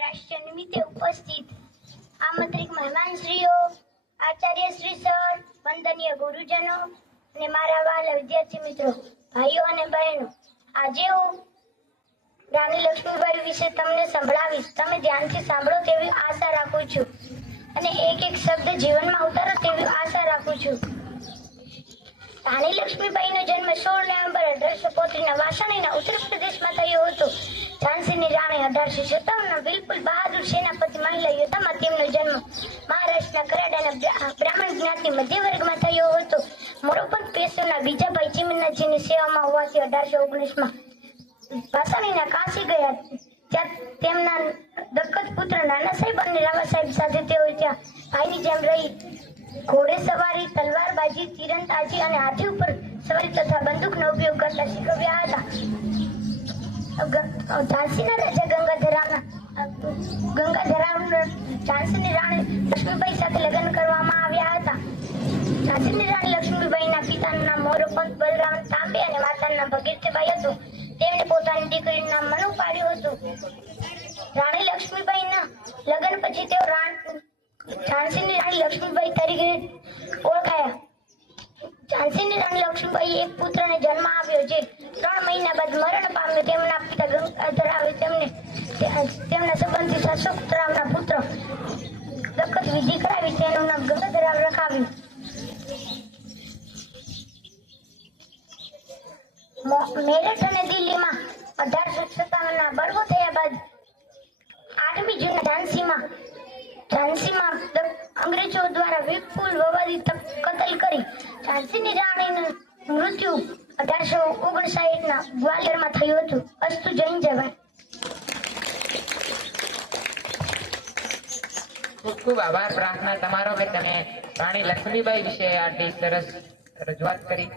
રાષ્ટ્ર નિમિત્તે ઉપસ્થિત આમંત્રિત મહેમાનશ્રીઓ, આચાર્યશ્રી સર, વંદનીય ગુરુજનો અને મારા વહાલા વિદ્યાર્થી મિત્રો, ભાઈઓ અને બહેનો, આજે હું રાણી લક્ષ્મીબાઈ વિશે તમને સંભળાવીશ. તમે ધ્યાનથી સાંભળો તેવી આશા રાખું છું અને એક એક શબ્દ જીવનમાં ઉતારો તેવી આશા રાખું છું. રાણી લક્ષ્મીબાઈનો જન્મ 16 નવેમ્બર 1835 વાસણીના ઉત્તર પ્રદેશમાં થયો હતો. ઝાંસીની રાણી 1857 બિલકુલ બહાદુર સેનાપતિ મહિલા યોદ્ધામાં તેમનો જન્મ મહારાષ્ટ્રના કરાડાના બ્રાહ્મણ જ્ઞાતિ મધ્ય વર્ગમાં થયો હતો. મોરોપંત પેશવના બીજા ભાઈ ચિમનજીની સેવામાં હોવાથી 1819માં વાસણીના કાશી ગયા. ત્યાં તેમના દક્કત પુત્ર નાના સાહેબ અને રાવા સાહેબ સાથે તેઓ ત્યાં ભાઈની જેમ રહી ઘોડેસવારી, તલવારબાજી, તીરંદાજી અને હાથી ઉપર સવારી તથા બંદૂકનો ઉપયોગ કરતા શીખવ્યા હતા. ઝાંસીના રાજા ગંગાધરરાવ ઝાંસીની રાણી લક્ષ્મીબાઈ સાથે લગ્ન કરવામાં આવ્યા હતા. ઝાંસીની રાણી લક્ષ્મીબાઈના પિતાનું નામ મોરોપંત બલરામ તાંબે અને માતાનું નામ ભગીરથબાઈ હતું. તેમણે પોતાની દીકરીનું નામ મનુ પાડ્યું હતું. રાણી લક્ષ્મીબાઈના લગ્ન પછી તેઓ ઝાંસીની રાણી લક્ષ્મીબાઈ તરીકે ઓળખાયા. ઝાંસીની રાણી લક્ષ્મીબાઈએ એક પુત્રને જન્મ આપ્યો, જે 3 મહિના બાદ મરણ પામ્યો. તેમના પિતા ગંગાધરરાવે તેમના સંબંધી અશોકરાવના પુત્ર દક્કત વિધિ કરાવી તેનું નામ ગંગાધરરાવ રખાવ્યું. મેરઠ અને દિલ્હીમાં 1857ના બળવો થયા બાદ 8મી જૂને ઝાંસીમાં અંગ્રેજો દ્વારા વિપુલ વવાદી કતલ કરી. ઝાંસીની રાણીનું મૃત્યુ 1859ના ગ્વાલિયરમાં થયું હતું. અસ્તુ જય જવાન. ખૂબ ખૂબ આભાર પ્રાર્થના તમારો કે તમે રાણી લક્ષ્મીબાઈ વિશે આટલી સરસ રજૂઆત કરી.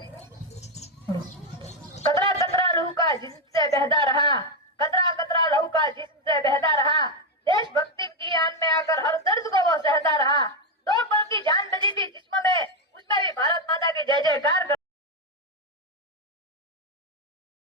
कतरा कतरा लहू का जिसम से बहता रहा, कतरा कतरा लहू का जिसम से बहता रहा, देश भक्ति की आन में आकर हर दर्द को वो सहता रहा.